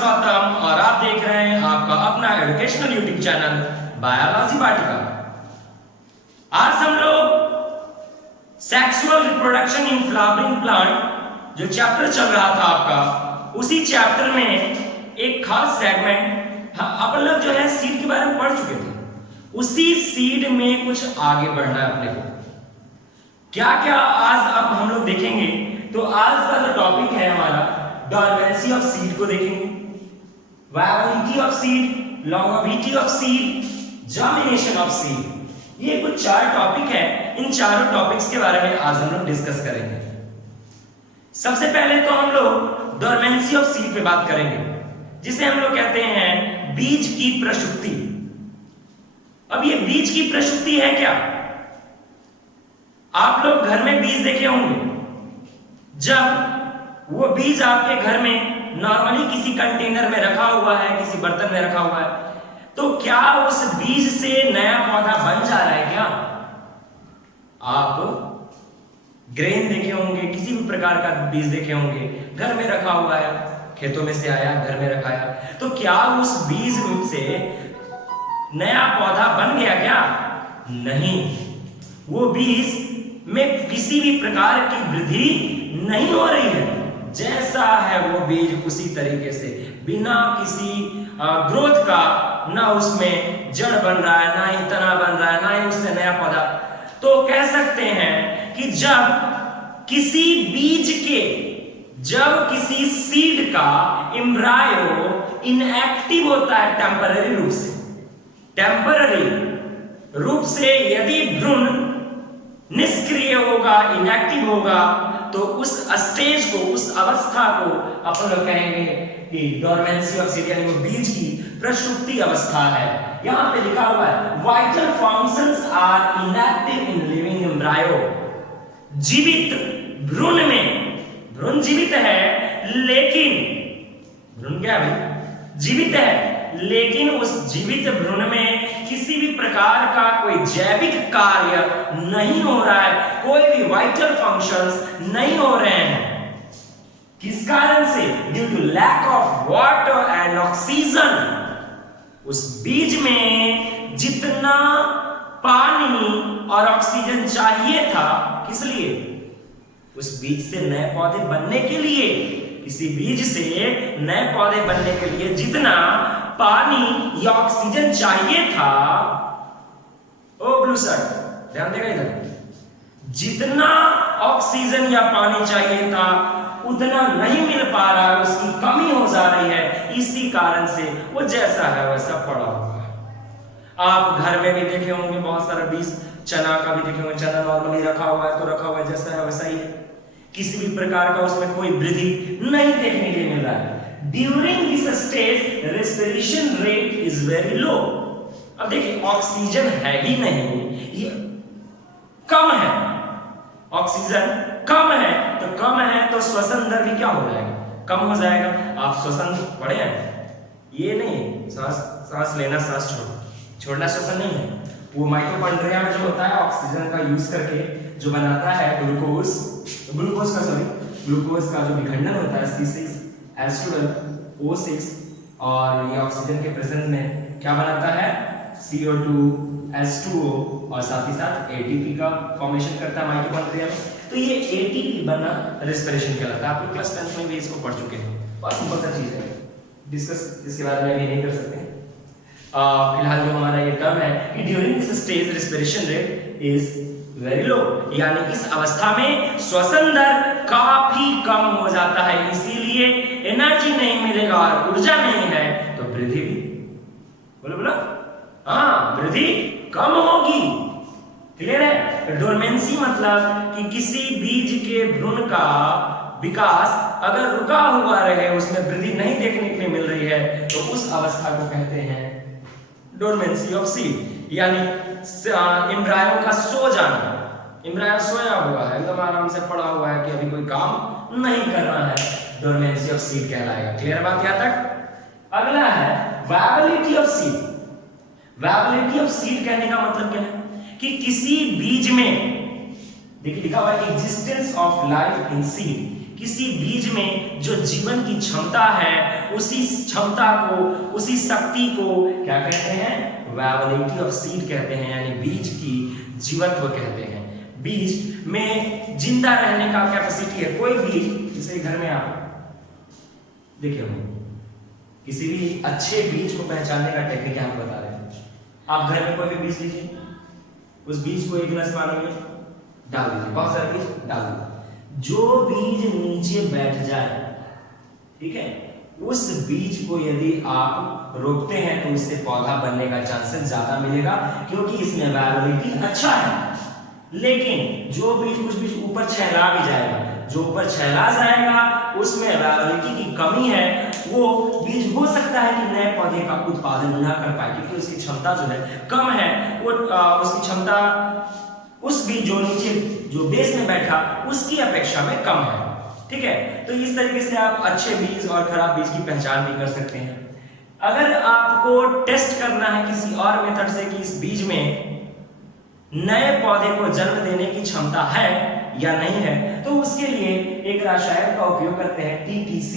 गौतम और आप देख रहे हैं आपका अपना एजुकेशनल यूट्यूब चैनल बायोलॉजी वाटिका। आज हम लोग sexual reproduction in flowering plant जो चैप्टर चल रहा था आपका, उसी चैप्टर में एक खास सेगमेंट अपन लोग जो है सीड के बारे में पढ़ चुके थे। उसी सीड में कुछ आगे बढ़ना है अपने को। क्या क्या आज अब हम लोग देखेंगे। तो आज का जो टॉपिक है हमारा डॉर्मेंसी ऑफ सीड को देखेंगे, viability of seed, longevity of seed, germination of seed. ये कुछ 4 टॉपिक है। इन चारों टॉपिक्स के बारे में आज हम लोग डिस्कस करेंगे। सबसे पहले तो हम लोग डॉर्मेंसी ऑफ सीड पे बात करेंगे, जिसे हम लोग कहते हैं बीज की प्रसुप्ति। अब ये बीज की प्रसुप्ति है क्या? आप लोग घर में बीज देखे होंगे। जब वो बीज आपके घर में नॉर्मली किसी कंटेनर में रखा हुआ है, किसी बर्तन में रखा हुआ है, तो क्या उस बीज से नया पौधा बन जा रहा है क्या? आप ग्रेन देखे होंगे, किसी भी प्रकार का बीज देखे होंगे, घर में रखा हुआ है, खेतों में से आया, घर में रखाया, तो क्या उस बीज से नया पौधा बन गया क्या? नहीं, वो बीज में किसी भी प्रकार की वृद्धि नहीं हो रही है। जैसा है वो बीज उसी तरीके से, बिना किसी ग्रोथ का, ना उसमें जड़ बन रहा है, ना ही तना बन रहा है, ना ही उससे नया पौधा। तो कह सकते हैं कि जब किसी बीज के, जब किसी सीड का एम्ब्रायो इनएक्टिव होता है टेम्पररी रूप से, टेम्पररी रूप से यदि भ्रूण निष्क्रिय होगा, इनएक्टिव होगा, तो उस स्टेज को, उस अवस्था को अपन लोग कहेंगे कि डॉर्मेंसी ऑफ सीड, यानी वो बीज की प्रसुप्ति अवस्था है। यहां पे लिखा हुआ है vital functions are inactive in living embryo. जीवित भ्रूण में, भ्रूण जीवित है लेकिन, भ्रूण क्या है? जीवित है लेकिन उस जीवित भ्रूण में किसी भी प्रकार का कोई जैविक कार्य नहीं हो रहा है, कोई भी वाइटल फंक्शंस नहीं हो रहे हैं। किस कारण से? Due to lack of water and oxygen. उस बीज में जितना पानी और ऑक्सीजन चाहिए था, किस लिए? उस बीज से नए पौधे बनने के लिए, किसी बीज से नए पौधे बनने के लिए जितना पानी या ऑक्सीजन चाहिए था, ओ ब्लू शर्ट ध्यान देगा इधर, जितना ऑक्सीजन या पानी चाहिए था उतना नहीं मिल पा रहा है, उसकी कमी हो जा रही है। इसी कारण से वो जैसा है वैसा पड़ा हुआ है। आप घर में भी देखे होंगे बहुत सारा बीज, चना का भी देखे होंगे, चना नॉर्मली रखा हुआ है तो रखा हुआ है, जैसा है वैसा ही है, किसी भी प्रकार का उसमें कोई वृद्धि नहीं देखने के लिए मिल रहा है। During this stage respiration rate is very low. अब देखिए ऑक्सीजन है ही नहीं, ये कम है, ऑक्सीजन कम है, तो कम है तो श्वसन दर भी क्या हो जाएगा? कम हो जाएगा। आप श्वसन पढ़े हैं? ये नहीं सांस लेना, सांस छोड़ना श्वसन नहीं है। वो माइटोकॉन्ड्रिया में जो होता है ऑक्सीजन का यूज करके जो बनाता है ग्लूकोज का जो विखंडन होता है C6H12O6, और ये ऑक्सीजन के प्रेजेंस में क्या बनाता है? CO2H2O, और साथ ही साथ ATP का फॉर्मेशन करता है माइटोकॉन्ड्रिया में। तो ये ATP बनना रेस्पिरेशन कहलाता है। आप क्लास 10 में भी इसको पढ़ चुके हैं, बहुत सिंपल सा चीज है, डिस्कस इसके बारे में अभी नहीं कर सकते। फिलहाल जो हमारा ये टर्म है कि during this stage respiration rate is very low, यानी इस अवस्था में श्वसन दर काफी कम हो जाता है, इसीलिए एनर्जी नहीं मिलेगा और ऊर्जा नहीं है तो वृद्धि भी, बोलो हाँ, वृद्धि कम होगी। क्लियर है? डोर्मेंसी मतलब कि किसी बीज के भ्रूण का विकास अगर रुका हुआ रहे, उसमें वृद्धि नहीं देखने के लिए मिल रही है, तो उस अवस्था को कहते हैं डोर्मेंसी ऑफ सीड, यानी एम्ब्रायो का सो जाना। एम्ब्रायो सोया हुआ है, एकदम आराम से पड़ा हुआ है कि अभी कोई काम नहीं कर रहा है, डोर्मेंसी ऑफ सीड कहलाएगा। क्लियर बात यहां तक? अगला है viability of seed. Viability of seed कहने का मतलब क्या है? कि किसी बीज में, देखिए लिखा हुआ है existence of life in seed, किसी बीज में जो जीवन की क्षमता है, उसी क्षमता को, उसी शक्ति को क्या कहते हैं? वायबिलिटी ऑफ सीड कहते हैं, यानी बीज की जीवत्व कहते हैं। बीज में जिंदा रहने का कैपेसिटी है। कोई बीज, जैसे घर में आप देखिए, किसी भी अच्छे बीज को पहचानने का टेक्निक हम बता रहे हैं। आप घर में कोई भी बीज लीजिए, उस बीज को एक गिलास पानी में डाल दीजिए, बहुत सारे बीज डाल दीजिए। जो बीज नीचे बैठ जाए, ठीक है, उस बीज को यदि आप रोकते हैं तो उससे पौधा बनने का चांसेस ज्यादा मिलेगा, क्योंकि इसमें वायबिलिटी अच्छा है। लेकिन जो बीज, कुछ बीज ऊपर छहला भी जाएगा, जो ऊपर छहला जाएगा उसमें वायबिलिटी की कमी है, वो बीज हो सकता है कि नए पौधे का उत्पादन न कर पाए, क्योंकि उसकी क्षमता जो है कम है। वो उसकी क्षमता उस बीज जो नीचे, जो बेस में बैठा, उसकी अपेक्षा में कम है। ठीक है, तो इस तरीके से आप अच्छे बीज और खराब बीज की पहचान भी कर सकते हैं। अगर आपको टेस्ट करना है किसी और मेथड से कि इस बीज में नए पौधे को जन्म देने की क्षमता है या नहीं है, तो उसके लिए एक रसायन का उपयोग करते हैं, TTC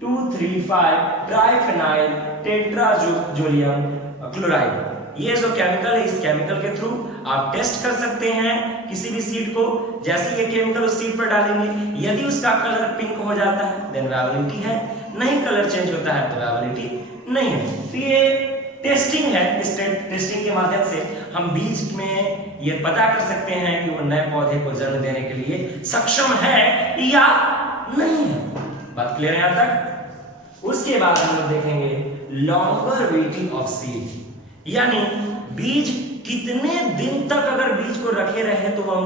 2,3,5 ट्राइफेनाइल टेट्राजोलियम क्लोराइड। ये जो केमिकल है, इस केमिकल के थ्रू आप टेस्ट कर सकते हैं किसी भी सीड को। जैसे ये केमिकल उस सीड पर डालेंगे, यदि उसका कलर पिंक हो जाता है देन वायबिलिटी है, नहीं कलर चेंज होता है तो वायबिलिटी नहीं है। तो ये टेस्टिंग है। इस टेस्टिंग के माध्यम से हम बीज में ये पता कर सकते हैं कि वो नए पौधे को जन्म देने के लिए सक्षम है या नहीं है। बात क्लियर है यहां तक? उसके बाद हम लोग देखेंगे लॉन्गेविटी ऑफ सीड, यानी बीज कितने दिन तक अगर बीज को रखे रहे तो वह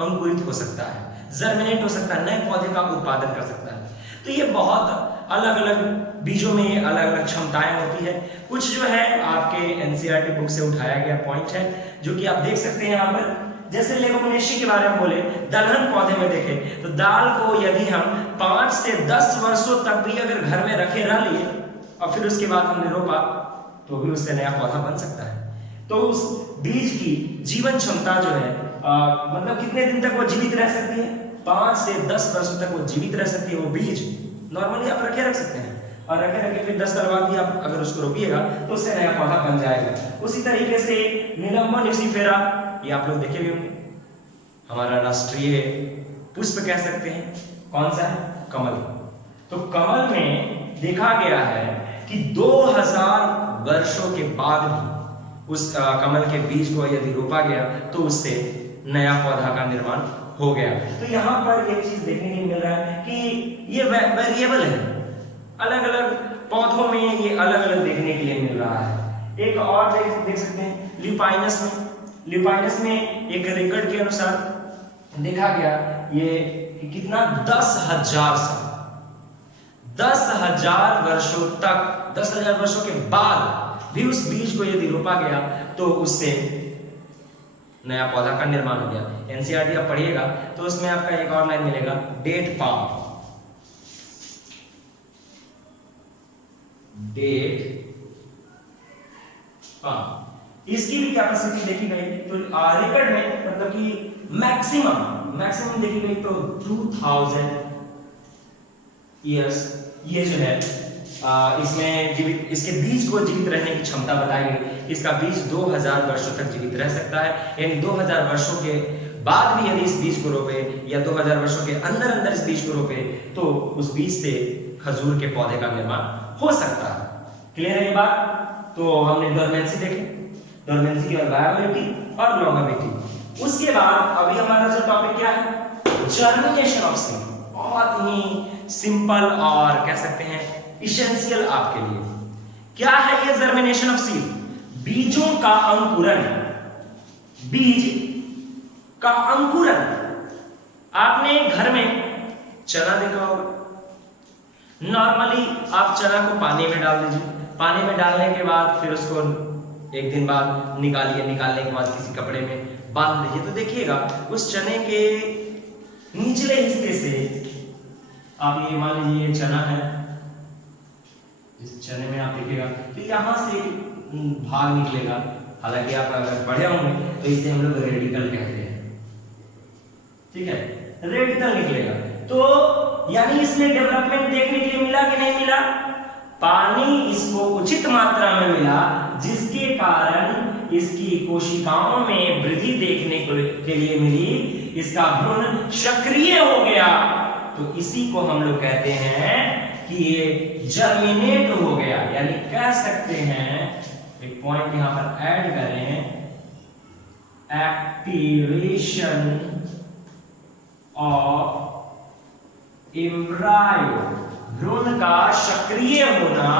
अंकुरित हो सकता है, जर्मिनेट हो सकता है, नए पौधे का उत्पादन कर सकता है। तो ये बहुत अलग अलग बीजों में अलग अलग क्षमताएं होती है। कुछ जो है आपके एनसीईआरटी बुक से उठाया गया पॉइंट है, जो कि आप देख सकते हैं यहाँ पर। जैसे लेगुमिनेसी के बारे में बोले, दलहन पौधे में देखें तो दाल को यदि हम 5 से 10 वर्षों तक भी अगर घर में रखे रह लिए और फिर उसके बाद हमने रोपा तो भी उससे नया पौधा बन सकता है। तो उस बीज की जीवन क्षमता जो है मतलब कितने दिन तक वो जीवित रह सकती है? 5 से 10 वर्षों तक वो जीवित रह सकती है। वो बीज नॉर्मली आप रखे रख सकते हैं और रखे फिर 10 साल बाद भी आप अगर उसको रोपिएगा तो उससे नया पौधा बन जाएगा। उसी तरीके से निलंबन न्यूसिफेरा, ये आप लोग देखे भी होंगे, हमारा राष्ट्रीय पुष्प कह सकते हैं। कौन सा है? कमल। तो कमल में देखा गया है कि 2000 वर्षों के बाद भी उस कमल के बीज को यदि रोपा गया तो उससे नया पौधा का निर्माण हो गया। तो यहाँ पर एक चीज देखने को मिल रहा है कि ये वेरिएबल है, अलग अलग पौधों में ये अलग अलग देखने के लिए मिल रहा है। एक और देख सकते हैं ल्यूपाइनस में एक रिकॉर्ड के अनुसार देखा गया ये कितना 10,000 साल, 10,000 वर्षों तक, 10,000 वर्षों के बाद भी उस बीज को यदि रोपा गया तो उससे नया पौधा का निर्माण हो गया। एनसीईआरटी आप पढ़िएगा तो उसमें आपका एक और लाइन मिलेगा, डेट पाम, इसकी भी कैपेसिटी देखी गई तो रिकॉर्ड में मतलब कि मैक्सिमम देखी गई तो 2000 ईयर्स ये जो है इसमें जीवित, इसके बीज को जीवित रहने की क्षमता बताई गई। इसका बीज 2000 वर्षों तक जीवित रह सकता है, यानी 2000 वर्षों के बाद भी यदि इस बीज को रोपे या 2000 वर्षों के अंदर इस बीज को रोपे तो उस बीज से खजूर के पौधे का निर्माण हो सकता है। क्लियर है ये बात? तो हमने डोरमेंसी देखी, डोरमेंसी की वायबिलिटी और लॉन्गेविटी। उसके बाद अभी हमारा जो टॉपिक क्या है? Germination of seed. बहुत ही सिंपल और कह सकते हैं इसेंशियल आपके लिए। क्या है ये जर्मिनेशन ऑफ सीड? बीजों का अंकुरन। बीज का अंकुरन। आपने घर में चना देखा होगा, नॉर्मली आप चना को पानी में डाल दीजिए, पानी में डालने के बाद फिर उसको एक दिन बाद निकालिए, निकालने के बाद किसी कपड़े में बांध लीजिए, तो देखिएगा उस चने के निचले हिस्से से, आप ये मान लीजिए चना है, इस चने में आप देखिएगा तो यहाँ से भाग निकलेगा। हालांकि आप अगर पढ़े होंगे तो इसे हम लोग रेडिकल कहते हैं, ठीक है, रेडिकल निकलेगा। तो यानी इसमें डेवलपमेंट देखने के लिए मिला कि नहीं मिला? पानी इसको उचित मात्रा में मिला, जिसके कारण इसकी कोशिकाओं में वृद्धि देखने के लिए मिली, इसका भ्रूण सक्रिय हो गया। तो इसी को हम लोग कहते हैं कि ये जर्मिनेट हो गया, यानी कह सकते हैं, एक पॉइंट यहां पर ऐड करें, एक्टिवेशन ऑफ एम्ब्रायो, भ्रूण का सक्रिय होना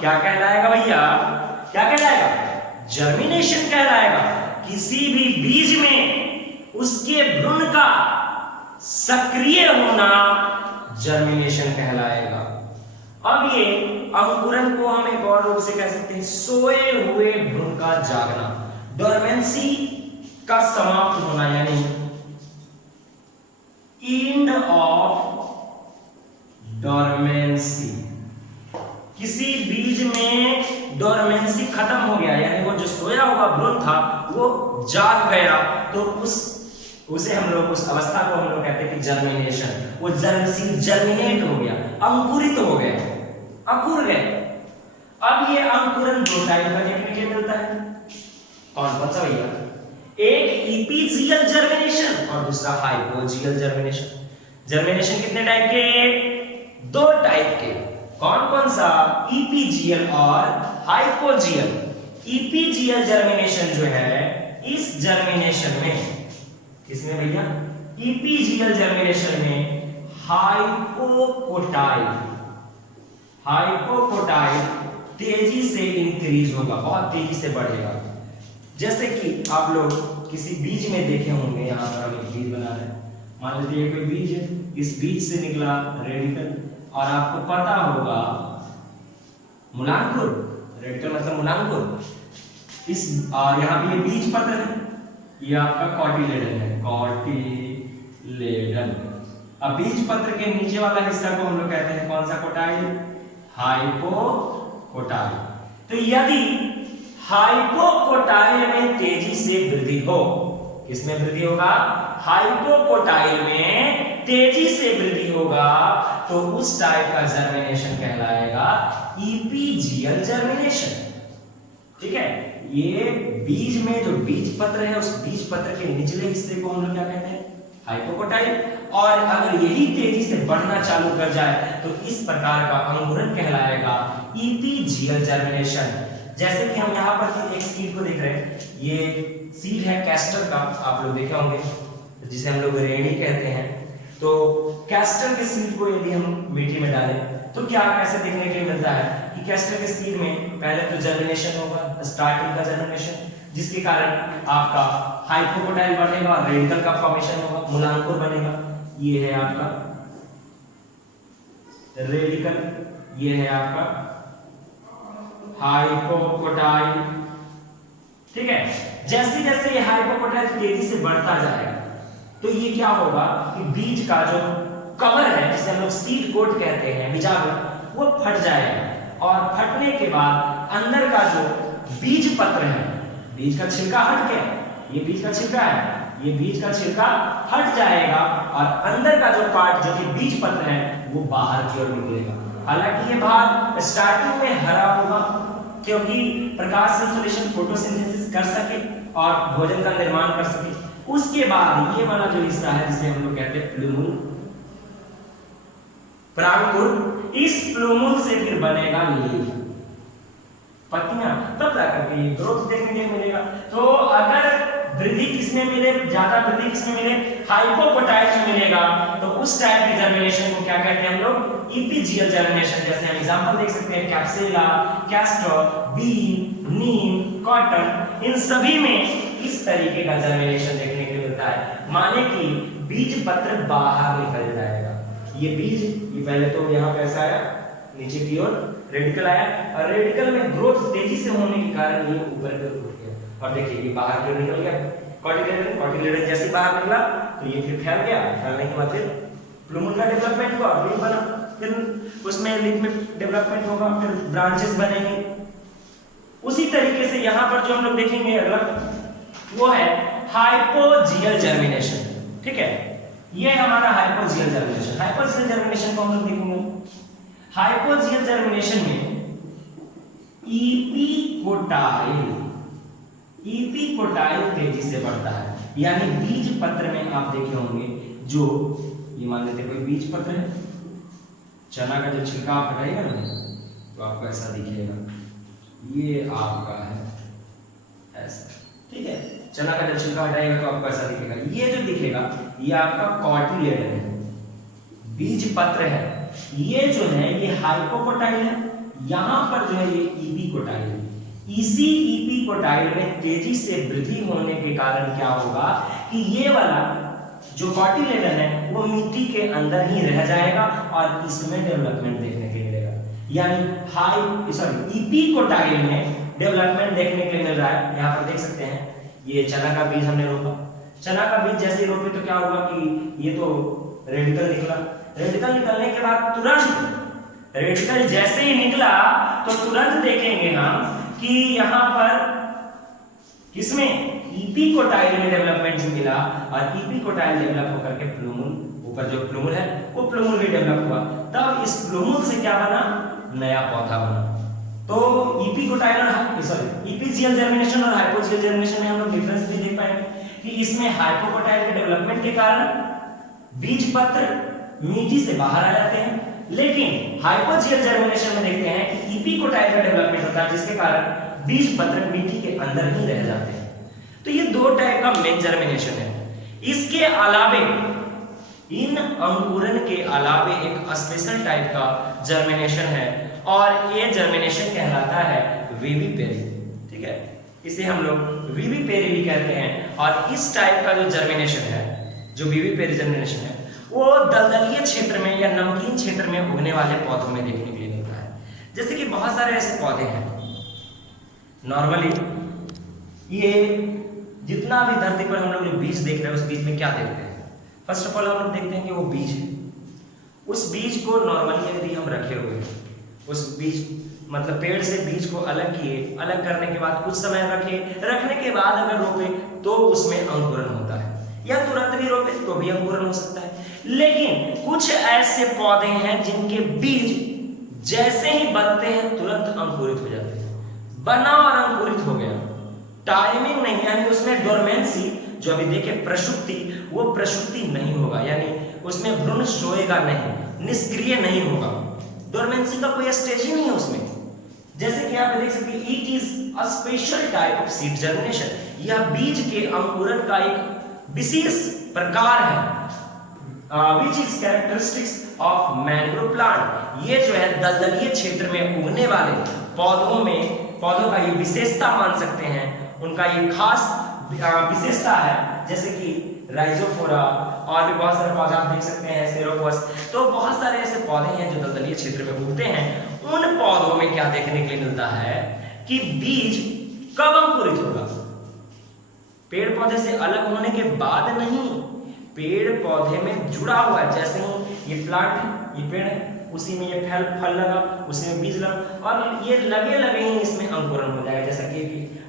क्या कहलाएगा भैया? क्या कहलाएगा? जर्मिनेशन कहलाएगा। किसी भी बीज में उसके भ्रूण का सक्रिय होना जर्मिनेशन कहलाएगा। अब ये अंकुरन को हम एक और रूप से कह सकते हैं सोए हुए भ्रूण का जागना, डोरमेंसी का समाप्त होना, यानी एंड ऑफ डोरमेंसी। किसी बीज में डोरमेंसी खत्म हो गया, यानी वो जो सोया हुआ भ्रूण था वो जाग गया, तो उसे हम लोग, उस अवस्था को हम लोग कहते हैं कि जर्मिनेशन। वो जर्मिनेट हो गया, अंकुरित हो गए, अंकुर गए। अब ये अंकुरन दो टाइप का देखने के लिए मिलता है। कौन कौन सा भैया? एक इपीजियल जर्मिनेशन और दूसरा हाइपोजियल जर्मिनेशन। जर्मिनेशन कितने टाइप के? दो टाइप के। कौन कौन सा? इपीजियल और हाइपोजियल। इपीजियल जर्मिनेशन जो है, इस जर्मिनेशन में, किसमें भैया? इपीजियल जर्मिनेशन में हाइपोकोटाइल, हाइपोकोटाइल तेजी से इंक्रीज होगा, बहुत तेजी से बढ़ेगा। जैसे कि आप लोग किसी बीज में देखे होंगे, यहाँ पर हम एक बीज बना रहे हैं, मान लीजिए कोई बीज है, इस बीज से निकला रेडिकल, और आपको पता होगा मूलांकुर, रेडिकल मतलब मूलांकुर, इस और यहाँ पे ये बीज पत्र है, ये आपका कॉटिलेडन है, कॉटिलेडन। अब बीज पत्र के नीचे वाला हिस्सा को हम लोग कहते हैं कौन सा कोटाइल? हाइपोकोटाइल। तो यदि हाइपोकोटाइल में तेजी से वृद्धि हो, किसमें वृद्धि होगा? हाइपोकोटाइल में तेजी से वृद्धि होगा, तो उस टाइप का जर्मिनेशन कहलाएगा इपीजियल जर्मिनेशन। ठीक है, ये बीज में जो बीज पत्र है, उस बीज पत्र के निचले हिस्से को हम लोग क्या कहते हैं? हाइपोकोटाइल। और अगर यही तेजी से बढ़ना चालू कर जाए तो इस प्रकार का अंकुरन कहलाएगा इपीजियल जर्मिनेशन। जैसे कि हम यहाँ पर एक सीड को देख रहे हैं, ये सीड है कैस्टर का, आप लोग देखे होंगे, जिसे हम लोग रेडी कहते हैं। तो कैस्टर के सीड को यदि हम मिट्टी में डालें तो क्या कैसे देखने के लिए मिलता है कि कैस्टर के सीड में पहले तो जर्मिनेशन होगा, स्टार्टिंग का जर्मिनेशन, जिसके कारण आपका हाइपोकोटाइल बढ़ेगा और रेडिकल का फॉर्मेशन होगा, मूलांकुर बनेगा। ये है आपका रेडिकल, ये है आपका हाइपोकोटाइल। ठीक है, जैसे जैसे ये हाइपोकोटाइल तेजी से बढ़ता जाएगा तो ये क्या होगा कि बीज का जो कवर है, जिसे हम लोग सीड कोट कहते हैं, बीजाणु, वो फट जाएगा, और फटने के बाद अंदर का जो बीज पत्र है, बीज का छिलका हट गया, ये बीज का छिलका है, ये बीज का छिलका हट जाएगा, और अंदर का जो पार्ट जो कि बीज पत्र है वो बाहर की ओर निकलेगा। हालांकि ये भाग स्टार्टिंग में हरा होगा, क्योंकि प्रकाश संश्लेषण, फोटोसिंथेसिस कर सके और भोजन का निर्माण कर सके। उसके बाद ये वाला जो हिस्सा है, जिसे हम लोग कहते हैं प्लूमुल, परांकुर, इस प्लूमुल से फिर बनेगा लीफ, पत्तियां, तब जाकर के ये ग्रोथ देखने के लिए मिलेगा। तो अगर वृद्धि किसमें मिले, ज्यादा वृद्धि किसमें मिले? हाइपोकोटाइल में मिलेगा, तो उस टाइप के जर्मिनेशन को क्या कहते हैं हम लोग? Epigeal germination. जैसे हम एग्जांपल देख सकते हैं कैप्सुला, कैस्टर, बीन, नीम, कॉटन, इन सभी में इस तरीके का जर्मिनेशन देखने के लिए मिलता है। माने कि बीज पत्र बाहर निकल जाएगा, ये बीज, ये पहले तो यहाँ पे ऐसा आया, नीचे की ओर रेडिकल आया, और रेडिकल में ग्रोथ तेजी से होने के कारण ये ऊपर की ओर उठ गया, और देखिए ये बाहर की ओर निकल गया, कॉटिलेडन, कॉटिलेडन जैसे बाहर निकला तो ये फिर फैल गया, फैलने के बाद फिर प्लूमुल का डेवलपमेंट हुआ, लीफ बना, फिर उसमें लीफ में डेवलपमेंट होगा, फिर ब्रांचेस बनेंगे। उसी तरीके से यहाँ पर जो हम लोग देखेंगे अगला, वो है हाइपोजियल जर्मिनेशन। ठीक है, ये हमारा हाइपोजियल जर्मिनेशन। हाइपोजियल जर्मिनेशन को हम लोग देखेंगे। हाइपोजियल जर्मिनेशन में इपिकोटाइल तेजी से बढ़ता है, यानी बीज पत्र में आप देखे होंगे, जो ये मान लेते कोई बीज पत्र है, चना का जब छिलका आप हटाएगा ना तो आपको ऐसा दिखेगा, ये आपका है ऐसा, ठीक है। चना का जब छिलका हटाएगा तो आपको ऐसा दिखेगा। ये जो दिखेगा ये आपका कॉटिलेडन है, बीज पत्र है। ये जो है ये हाइपोकोटाइल है, यहाँ पर जो है ये इपिकोटाइल है। इसी इपिकोटाइल में तेजी से वृद्धि होने के कारण क्या होगा कि ये वाला जो कॉटिलेडन है वो मिट्टी के अंदर ही रह जाएगा और इसमें डेवलपमेंट देखने के लिए मिलेगा। यानी इपिकोटाइल में डेवलपमेंट देखने के लिए मिल रहा है। यहाँ पर देख सकते हैं ये चना का बीज हमने रोपा, चना का बीज जैसे ही रोपे तो क्या होगा कि ये तो रेडिकल निकला, रेडिकल निकलने के बाद तुरंत रेडिकल जैसे ही निकला तो तुरंत देखेंगे हम कि यहाँ पर किसमें इपिकोटाइल में डेवलपमेंट जो मिला, और इपिकोटाइल डेवलप होकर के प्लूमुल, ऊपर जो प्लूमुल है वो प्लूमुल भी डेवलप हुआ। तब इस प्लूमुल से क्या बना, नया पौधा बना। तो इपिकोटाइल और इपिजियल जर्मिनेशन और हाइपोजियल जर्मिनेशन में हम लोग डिफरेंस भी देख पाएंगे कि इसमें हाइपोकोटाइल के डेवलपमेंट के कारण बीज पत्र मिट्टी से बाहर आ जाते हैं, लेकिन हाइपोजियल जर्मिनेशन में देखते हैं कि इपिकोटाइल का डेवलपमेंट होता है जिसके कारण बीज पत्र मिट्टी के अंदर ही रह जाते हैं। तो ये दो टाइप का मेन जर्मिनेशन है। इसके अलावे इन अंकुरन के अलावे एक स्पेशल टाइप का जर्मिनेशन है और ये जर्मिनेशन कहलाता है विविपेरी, ठीक है। इसे हम लोग विविपेरी भी कहते हैं। और इस टाइप का जो जर्मिनेशन है, जो विविपेरी जर्मिनेशन है, वो दलदलीय क्षेत्र में या नमकीन क्षेत्र में उगने वाले पौधों में देखने के लिए मिलता है। जैसे कि बहुत सारे ऐसे पौधे हैं, नॉर्मली ये जितना भी धरती पर हम लोग बीज देख रहे हैं उस बीज में क्या देखते हैं, फर्स्ट ऑफ ऑल हम लोग देखते हैं कि वो बीज है। उस बीज को नॉर्मली यदि हम रखे हुए हैं, उस बीज मतलब पेड़ से बीज को अलग किए, अलग करने के बाद कुछ समय रखे, रखने के बाद अगर रोपे तो उसमें अंकुरन होता है, या तुरंत भी रोपे तो भी अंकुरन हो सकता है। लेकिन कुछ ऐसे पौधे हैं जिनके बीज जैसे ही बनते हैं तुरंत अंकुरित हो जाते हैं, बना और अंकुरित हो गया, टाइमिंग नहीं, यानी उसमें डोरमेंसी जो अभी देखे प्रसुप्ति, वो प्रसुप्ति नहीं होगा, यानी उसमें भ्रूण सोएगा नहीं, निष्क्रिय नहीं होगा, डोरमेंसी का कोई स्टेज ही नहीं है उसमें। जैसे कि आप देख सकते हैं it is a special type of seed germination, यह बीज के अंकुरन का एक विशेष प्रकार है, which is characteristics of mangrove plant। ये जो है दलदलीय क्षेत्र में उगने वाले पौधों का ये विशेषता मान सकते हैं, उनका ये खास विशेषता है। जैसे कि राइजोफोरा और भी बहुत सारे पौधे आप देख सकते हैं, सेरोकोस, तो बहुत सारे ऐसे पौधे हैं जो दलदलीय क्षेत्र में उगते हैं। उन पौधों में क्या देखने के लिए मिलता है कि बीज कब अंकुरित होगा, पेड़ पौधे से अलग होने के बाद नहीं, पेड़ पौधे में जुड़ा हुआ है। जैसे ही ये प्लांट है, ये पेड़ है, उसी में ये फल लगा, उसी में बीज लगा, और ये लगे लगे ही इसमें अंकुरन हो जाएगा। जैसा कि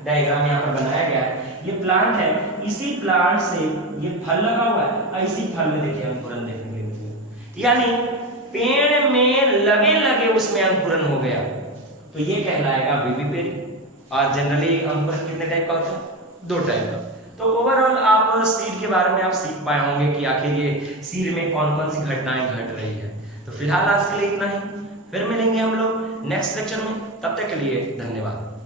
डायग्राम यहाँ पर बनाया गया है, ये प्लांट है, इसी प्लांट से ये फल लगा हुआ है और इसी फल में देखिए अंकुरन देखने के लिए, यानी पेड़ में लगे लगे उसमें अंकुरन हो गया, तो ये कहलाएगा विविपेरी। और जनरली अंकुरन कितने टाइप का होता है, 2 टाइप का। तो ओवरऑल आप सीड के बारे में आप सीख पाए होंगे कि आखिर ये सीड में कौन कौन सी घटनाएं घट रही है। तो फिलहाल आज के लिए इतना ही, फिर मिलेंगे हम लोग नेक्स्ट लेक्चर में, तब तक के लिए धन्यवाद।